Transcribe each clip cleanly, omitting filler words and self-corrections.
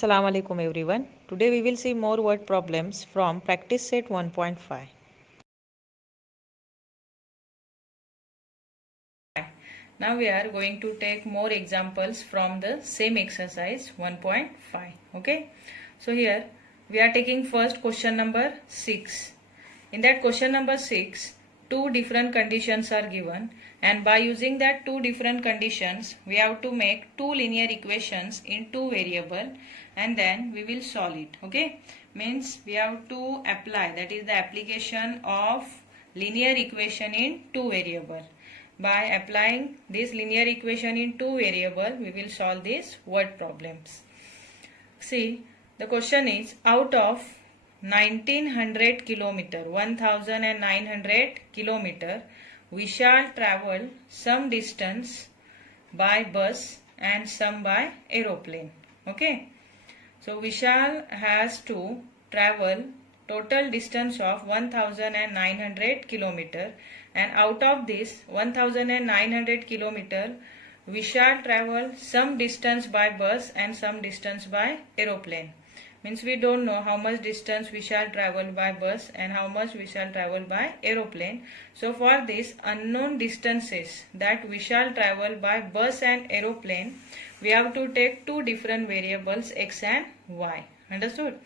Assalamu alaikum everyone. Today we will see more word problems from practice set 1.5. Now we are going to take more examples from the same exercise 1.5. Okay. So here we are taking first question number 6. In that question number 6, two different conditions are given, and by using that two different conditions we have to make two linear equations in two variable, and then we will solve it. Okay, means we have to apply, that is the application of linear equation in two variable. By applying this linear equation in two variable, we will solve these word problems. See, the question is, out of 1900 kilometer, 1900 kilometer, we shall travel some distance by bus and some by aeroplane. Okay. So Vishal has to travel total distance of 1900 kilometer, and out of this 1900 kilometer we shall travel some distance by bus and some distance by aeroplane. Means we don't know how much distance we shall travel by bus and how much we shall travel by aeroplane. So for this unknown distances that we shall travel by bus and aeroplane, we have to take two different variables x and y. Understood?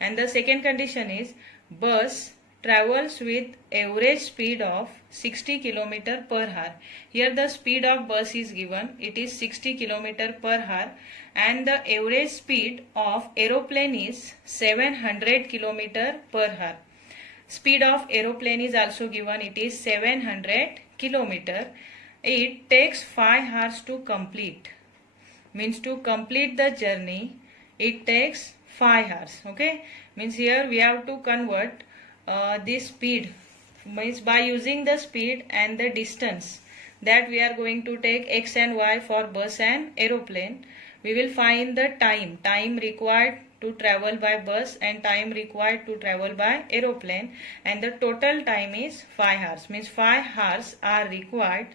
And the second condition is, bus travels with average speed of 60 km per hour. Here the speed of bus is given, it is 60 km per hour, and the average speed of aeroplane is 700 km per hour. Speed of aeroplane is also given, it is 700 km. It takes 5 hours to complete. Means to complete the journey it takes 5 hours. Okay, means here we have to convert this speed, means by using the speed and the distance that we are going to take x and y for bus and aeroplane, we will find the time required to travel by bus and time required to travel by aeroplane, and the total time is 5 hours. Means 5 hours are required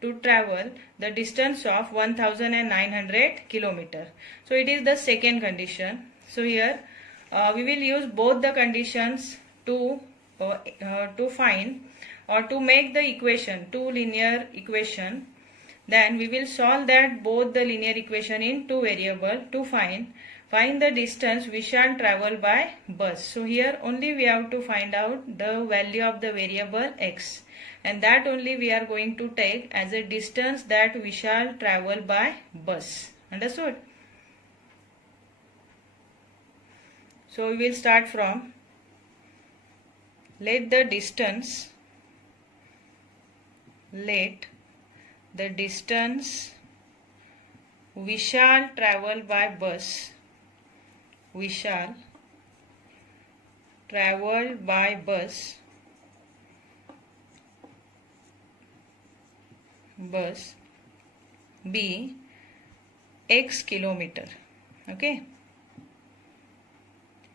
to travel the distance of 1900 kilometer. So it is the second condition. So here we will use both the conditions to find or to make the equation, two linear equation. Then we will solve that both the linear equation in two variable to find the distance we shall travel by bus. So here only we have to find out the value of the variable x, and that only we are going to take as a distance that we shall travel by bus. Understood? So we will start from, let the distance we shall travel by bus, we shall travel by bus be x kilometer. Okay.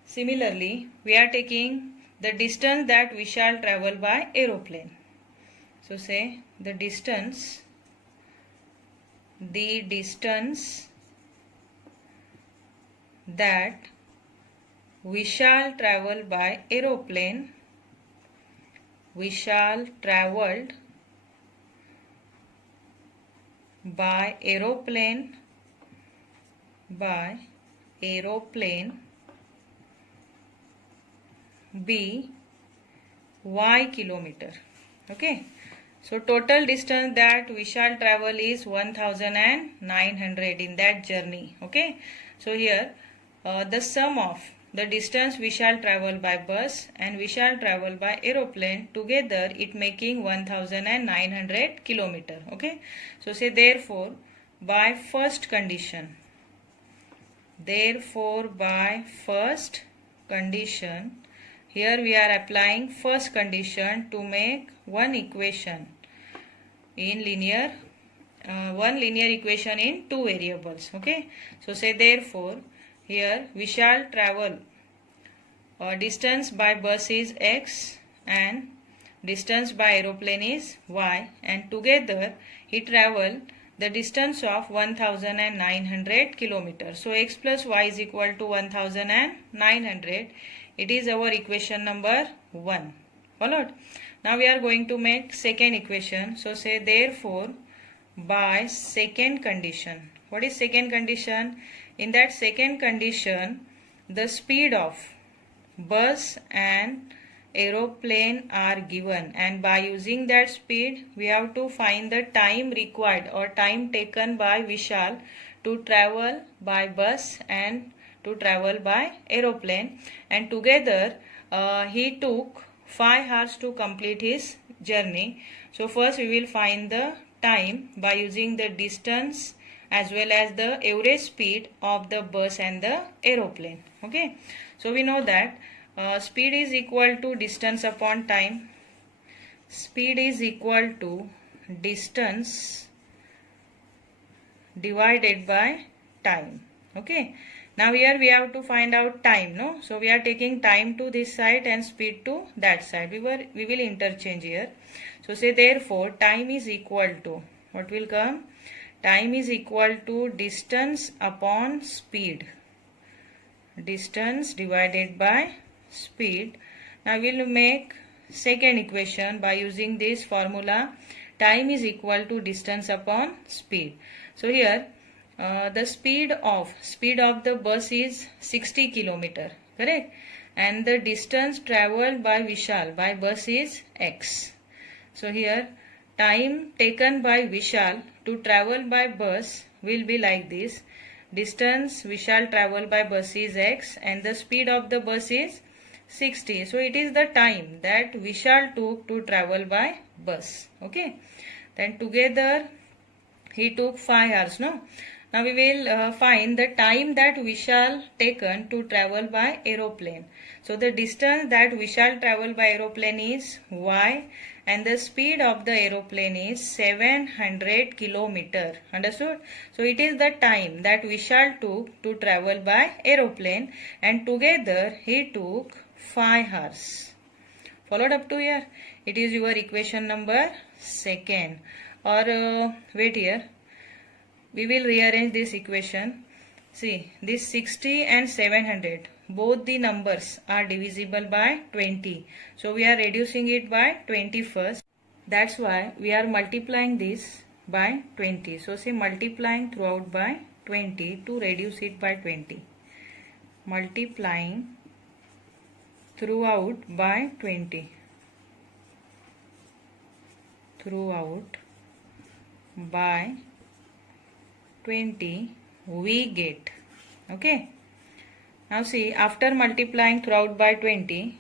Similarly, we are taking the distance that we shall travel by aeroplane. So say the distance that we shall travel by aeroplane, we shall traveled by aeroplane be y kilometer. Okay, so total distance that we shall travel is 1900 in that journey. Okay, so here the sum of the distance we shall travel by bus and we shall travel by aeroplane together, it making 1900 kilometer. Okay, so say therefore by first condition, here we are applying first condition to make one equation in linear equation in two variables. Okay, so say therefore here we shall travel distance by bus is x and distance by aeroplane is y, and together he travel the distance of 1900 kilometers. So x plus y is equal to 1900. It is our equation number 1. Followed? Now we are going to make second equation. So say therefore by second condition. What is second condition? In that second condition, the speed of bus and aeroplane are given, and by using that speed we have to find the time required or time taken by Vishal to travel by bus and to travel by aeroplane, and together he took 5 hours to complete his journey. So first we will find the time by using the distance as well as the average speed of the bus and the aeroplane. Okay, so we know that speed is equal to distance upon time. Speed is equal to distance divided by time. Okay, now here we have to find out time, no? So we are taking time to this side and speed to that side. We will interchange here. So say therefore time is equal to, what will come? Time is equal to distance upon speed. Distance divided by speed. Now we will make second equation by using this formula. Time is equal to distance upon speed. So here the speed of the bus is 60 kilometer, correct? And the distance traveled by Vishal by bus is x. So here time taken by Vishal to travel by bus will be like this. Distance Vishal travel by bus is x and the speed of the bus is 60. So it is the time that Vishal took to travel by bus. Okay. Then together he took 5 hours. No. Now we will find the time that Vishal taken to travel by aeroplane. So the distance that Vishal travel by aeroplane is y and the speed of the aeroplane is 700 kilometer. Understood? So it is the time that Vishal took to travel by aeroplane and together he took 5 hours. Followed up to here? It is your equation number second. Or wait here. We will rearrange this equation. See, this 60 and 700. Both the numbers are divisible by 20. So we are reducing it by 20 first. That's why we are multiplying this by 20. So say multiplying throughout by 20 to reduce it by 20. Multiplying throughout by 20. Throughout by 20 we get. Okay. Now see, after multiplying throughout by 20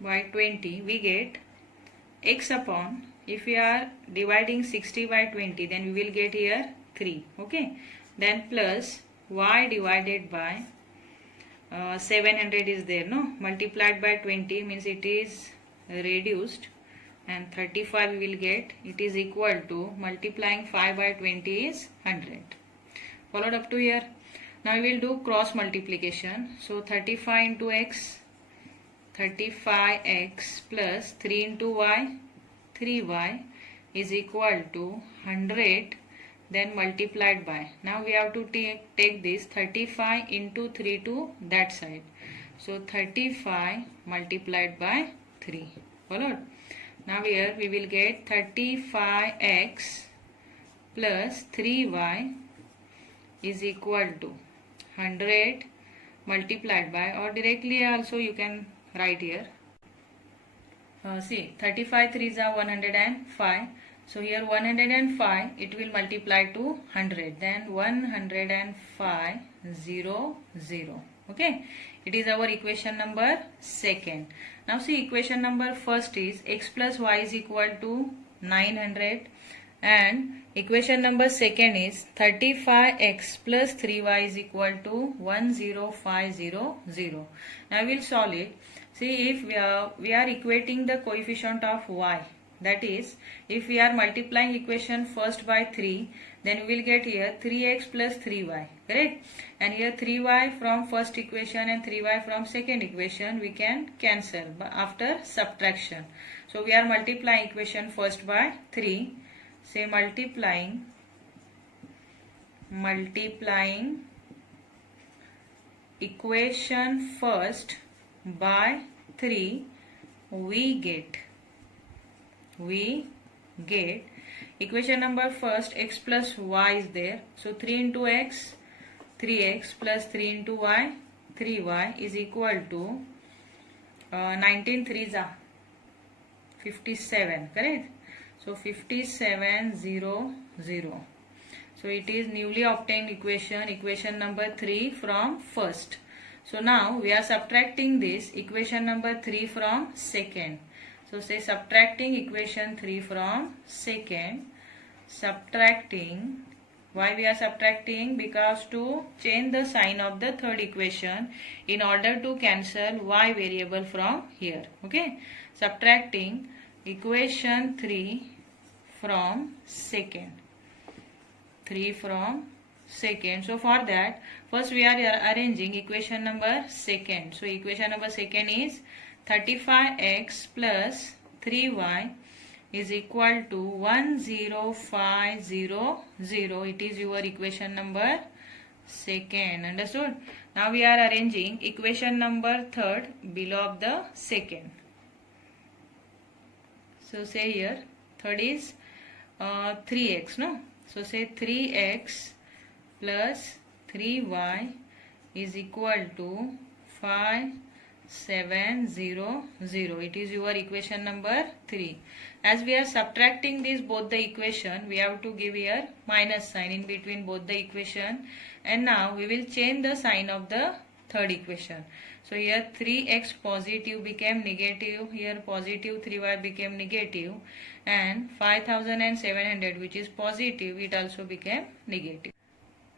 we get x upon, if we are dividing 60 by 20 then we will get here 3. Okay. Then plus y divided by 700 is there, no? Multiplied by 20 means it is reduced, and 35 we will get. It is equal to multiplying 5 by 20 is 100. Followed up to here. Now we will do cross multiplication. So 35 into x, 35x plus 3 into y, 3y is equal to 100, then multiplied by. Now we have to take this 35 into 3 to that side. So 35 multiplied by 3. Followed? Now here we will get 35x plus 3y is equal to 100 multiplied by, or directly also you can write here. See, 35 3s are 105. So here 105 it will multiply to 100. Then 105 0 0. Okay. It is our equation number second. Now see, equation number first is x plus y is equal to 900. And equation number second is 35x plus 3y is equal to 10500. Now we will solve it. See, if we are equating the coefficient of y, that is, if we are multiplying equation first by 3, then we will get here 3x plus 3y, correct? And here 3y from first equation and 3y from second equation we can cancel after subtraction. So we are multiplying equation first by 3. say multiplying equation first by 3, we get equation number first, x plus y is there. So 3 into x, 3x plus 3 into y, 3y is equal to 19 3s are 57, correct? So 5700. So it is newly obtained equation number 3 from first. So now we are subtracting this equation number 3 from second. So say subtracting equation 3 from second. Subtracting. Why we are subtracting? Because to change the sign of the third equation in order to cancel y variable from here. Okay. Subtracting equation 3 from second. 3 from second. So for that, first we are arranging equation number second. So equation number second is 35x plus 3y is equal to 10500. It is your equation number second. Understood? Now we are arranging equation number third below of the second. So say here third is 3x, no? So say 3x plus 3y is equal to 5700. It is your equation number 3. As we are subtracting this both the equation, we have to give here minus sign in between both the equation. And now we will change the sign of the third equation. So here 3x positive became negative, here positive 3y became negative, and 5700 which is positive, it also became negative.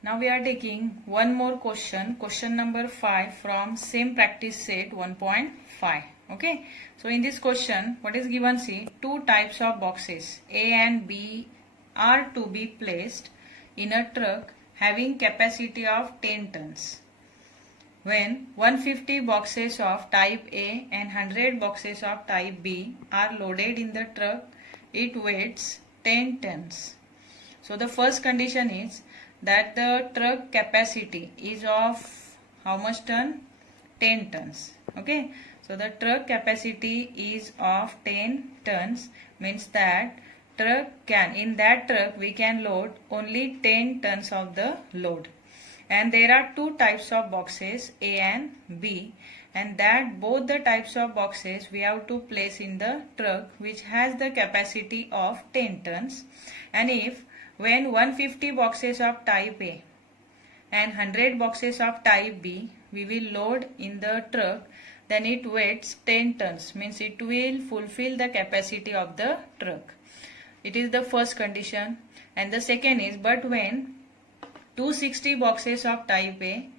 Now we are taking one more question number 5 from same practice set 1.5. Okay, so in this question what is given? See, two types of boxes A and B are to be placed in a truck having capacity of 10 tons. When 150 boxes of type A and 100 boxes of type B are loaded in the truck, it weighs 10 tons. So the first condition is that the truck capacity is of how much ton? 10 tons. Okay, so the truck capacity is of 10 tons, means that in that truck we can load only 10 tons of the load. And there are two types of boxes A and B, and that both the types of boxes we have to place in the truck which has the capacity of 10 tons. And if when 150 boxes of type A and 100 boxes of type B we will load in the truck, then it weighs 10 tons, means it will fulfill the capacity of the truck. It is the first condition. And the second is, but when 260 boxes of type A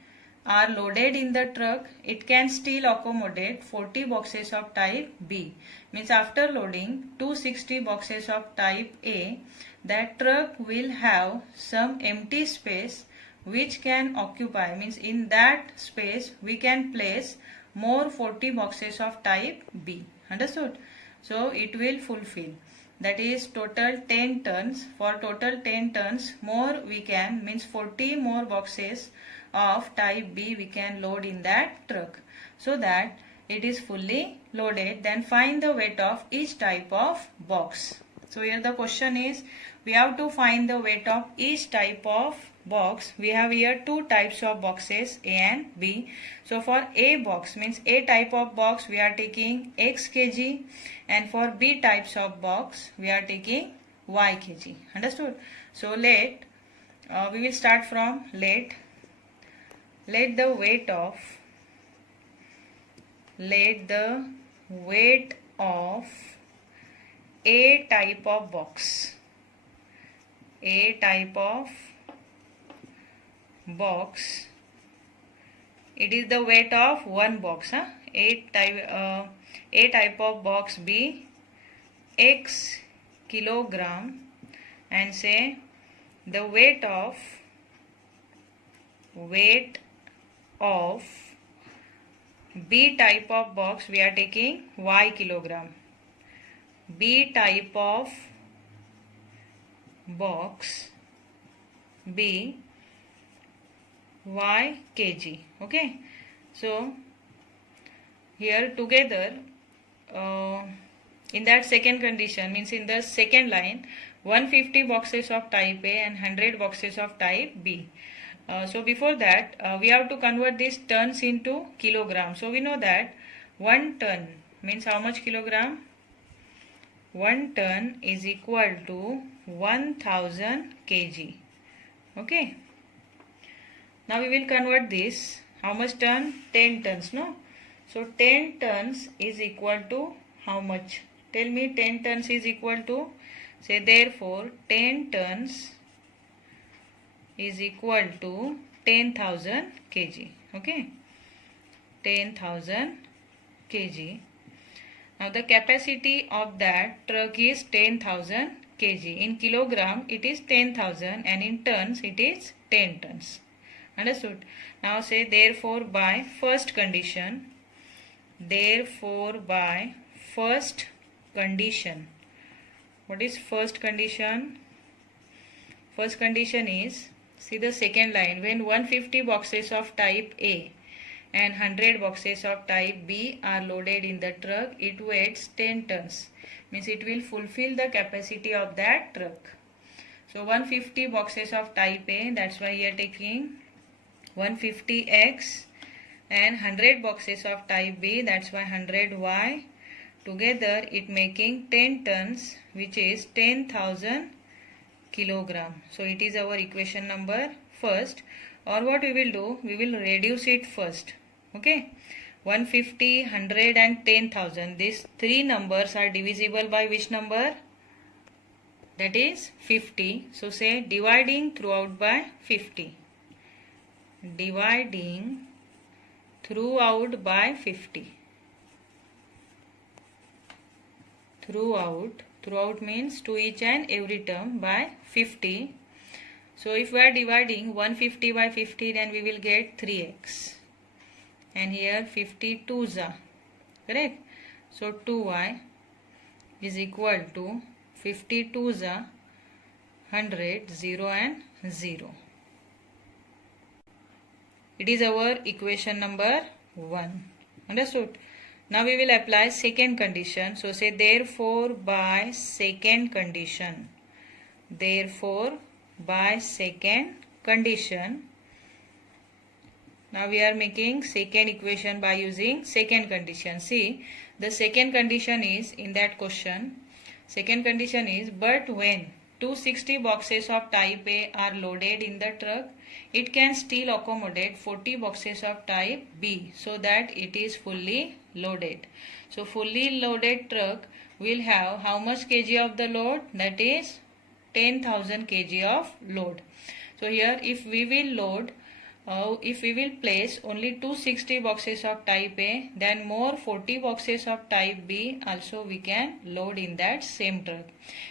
are loaded in the truck, it can still accommodate 40 boxes of type B. Means after loading 260 boxes of type A, that truck will have some empty space which can occupy, means in that space we can place more 40 boxes of type B. Understood? So it will fulfill. That is total 10 tons. For total 10 tons more we can, means 40 more boxes of type B we can load in that truck, so that it is fully loaded. Then find the weight of each type of box. So here the question is, we have to find the weight of each type of box. We have here two types of boxes A and B. So for A box, means A type of box, we are taking X kg, and for B types of box we are taking Y kg. Understood? So we will start from let the weight of A type of box. A type of box, it is the weight of one box. A type of box be X kilogram, and say the weight of B type of box we are taking Y kilogram. B type of box B y kg. Okay, so here together in that second condition, means in the second line, 150 boxes of type A and 100 boxes of type B. So before that we have to convert these tons into kilogram. So we know that 1 ton means how much kilogram? 1 ton is equal to 1000 kg. Okay, now we will convert this. How much ton? 10 tons, no? So 10 tons is equal to how much? Tell me, 10 tons is equal to, say therefore 10 tons is equal to 10,000 kg. Okay, 10,000 kg. Now the capacity of that truck is 10,000 kg. In kilogram it is 10,000 and in tons it is 10 tons. Understood? Now say therefore by first condition. Therefore by first condition. What is first condition? First condition is, see the second line, when 150 boxes of type A and 100 boxes of type B are loaded in the truck, it weighs 10 tons. Means it will fulfill the capacity of that truck. So 150 boxes of type A, that's why we are taking 150x, and 100 boxes of type B, that's why 100y. Together it making 10 tons, which is 10,000 kilogram. So it is our equation number first. Or what we will do, we will reduce it first. Okay, 150, 100 and 10,000. These three numbers are divisible by which number? That is 50. So say dividing throughout by 50. Dividing throughout by 50. Throughout means to each and every term by 50. So if we are dividing 150 by 50, then we will get 3x. And here 50 2s are correct. So 2y is equal to 50 2s are 100, 0 and 0. It is our equation number 1. Understood? Now we will apply second condition. So say therefore by second condition. Therefore by second condition. Now we are making second equation by using second condition. See, the second condition is in that question. Second condition is, but when 260 boxes of type A are loaded in the truck, it can still accommodate 40 boxes of type B, so that it is fully loaded. So fully loaded truck will have how much kg of the load? That is 10,000 kg of load. So here if we will load, if we will place only 260 boxes of type A, then more 40 boxes of type B also we can load in that same truck.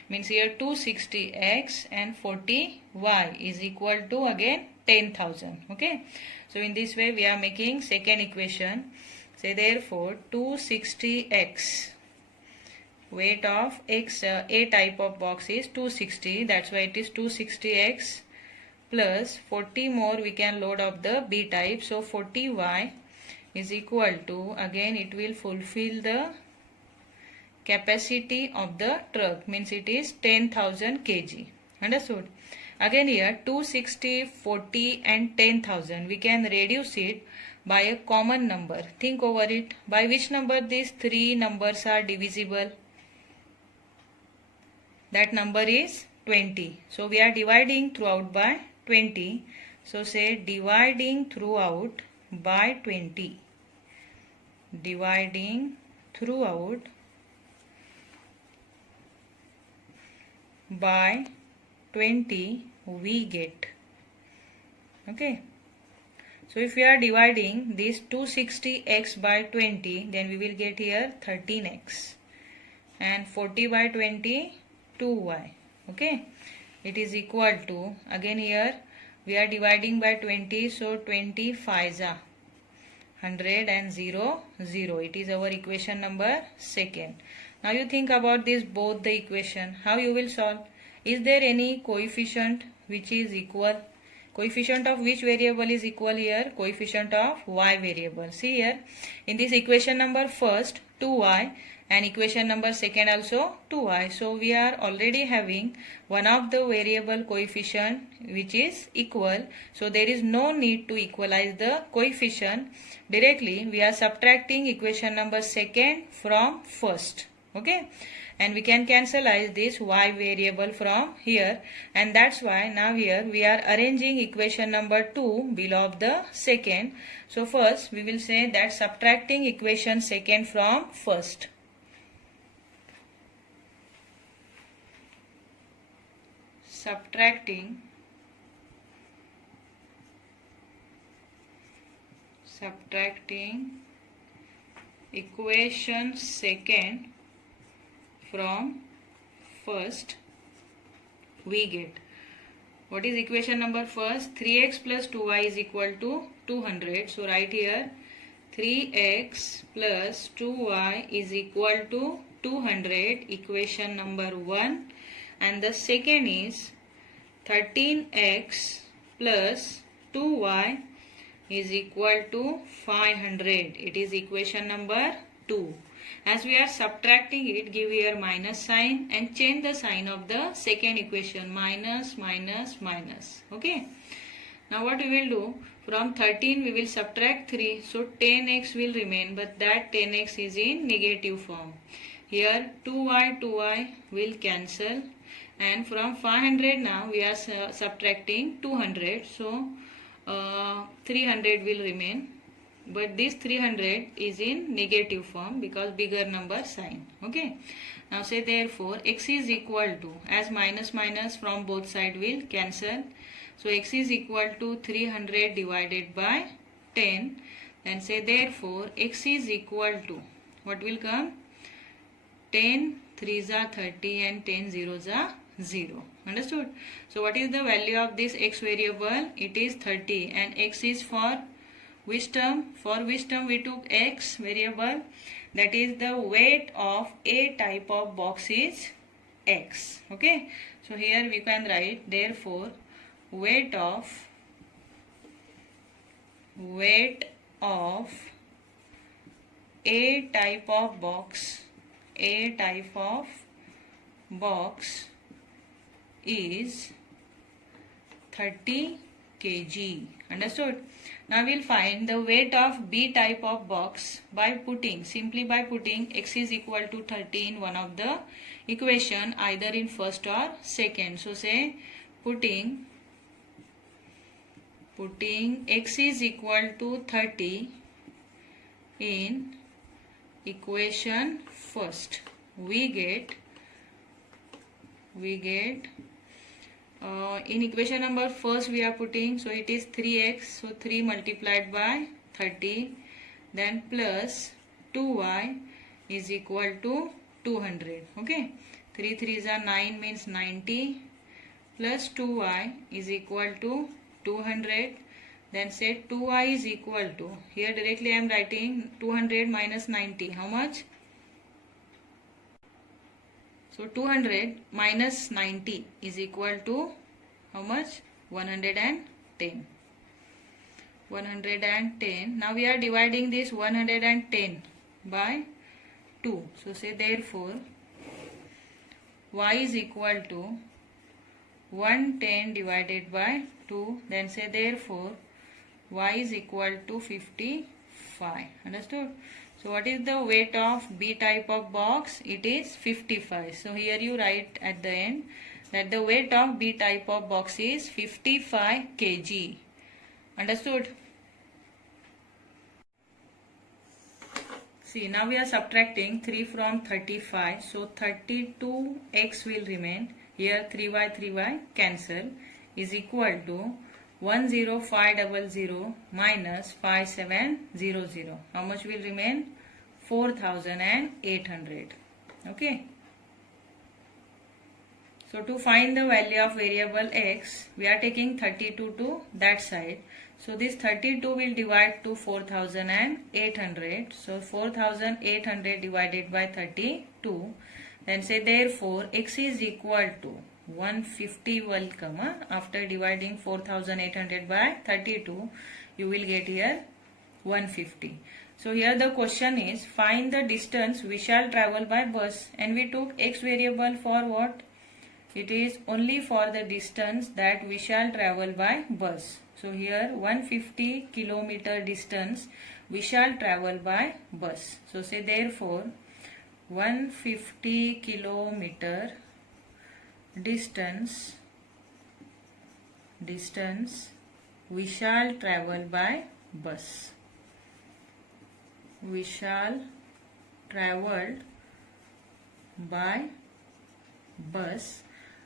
Means here 260x and 40y is equal to again 10,000. Okay, so in this way we are making second equation. Say therefore 260x, weight of x, A type of box is 260, that's why it is 260x plus 40 more we can load of the B type, so 40y is equal to, again it will fulfill the capacity of the truck, means it is 10,000 kg. Understood? Again here 260, 40 and 10,000 we can reduce it by a common number. Think over it. By which number these three numbers are divisible? That number is 20. So we are dividing throughout by 20. So say dividing throughout by 20. Dividing throughout by 20 we get. Okay. So if we are dividing this 260x by 20, then we will get here 13x. And 40 by 20, 2y. Okay. It is equal to, again here we are dividing by 20, so 20 5s are 100 and 0 0. It is our equation number second. Now you think about this, both the equation, how you will solve. Is there any coefficient which is equal? Coefficient of which variable is equal here? Coefficient of y variable. See here, in this equation number first 2y and equation number second also 2y. So we are already having one of the variable coefficient which is equal. So there is no need to equalize the coefficient. Directly we are subtracting equation number second from first. Okay, and we can cancelize this y variable from here, and that's why now here we are arranging equation number 2 below of the second. So first we will say that subtracting equation second from first. Subtracting equation second from first, we get, what is equation number first? 3x plus 2y is equal to 200. So write here 3x plus 2y is equal to 200, equation number 1. And the second is 13x plus 2y is equal to 500. It is equation number 2. As we are subtracting it, give here minus sign and change the sign of the second equation, minus, minus, minus. Okay. Now what we will do, from 13 we will subtract 3, so 10x will remain, but that 10x is in negative form. Here 2y will cancel, and from 500 now we are subtracting 200, so 300 will remain. But this 300 is in negative form because bigger number sign. Okay. Now say therefore x is equal to, as minus minus from both side will cancel. So x is equal to 300 divided by 10. And say therefore x is equal to, what will come? 10 3s are 30 and 10 zeros are 0. Understood? So what is the value of this x variable? It is 30, and x is for which term? For which term we took x variable? That is the weight of a type of box is x. Okay. So here we can write therefore weight of a type of box is 30 kg. Understood? Now we'll find the weight of B type of box by simply putting x is equal to 30 in one of the equation, either in first or second. So say putting x is equal to 30 in equation first, we get in equation number first we are putting, so it is 3x, so 3 multiplied by 30, then plus 2y is equal to 200. Okay, 3 3s are 9, means 90, plus 2y is equal to 200. Then say 2y is equal to, here directly I am writing 200 minus 90, how much? So 200 minus 90 is equal to how much? 110. 110. Now we are dividing this 110 by 2. So say therefore y is equal to 110 divided by 2. Then say therefore y is equal to 55. Understood? So what is the weight of B type of box? It is 55. So here you write at the end that the weight of B type of box is 55 kg. Understood? See, now we are subtracting 3 from 35. So 32x will remain. Here 3y cancel, is equal to 10500 minus 5700. How much will remain? 4800. Okay. So to find the value of variable x, we are taking 32 to that side. So this 32 will divide to 4800. So 4800 divided by 32. Then say therefore x is equal to, 150 will come. After dividing 4800 by 32, you will get here 150. So here the question is, find the distance we shall travel by bus, and we took x variable for what? It is only for the distance that we shall travel by bus. So here 150 kilometer distance we shall travel by bus. So say therefore 150 kilometer distance we shall travel by bus. We shall travel by bus,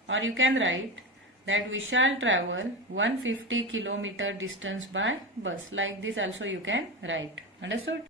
or you can write that we shall travel 150 kilometer distance by bus. Like this also you can write. Understood?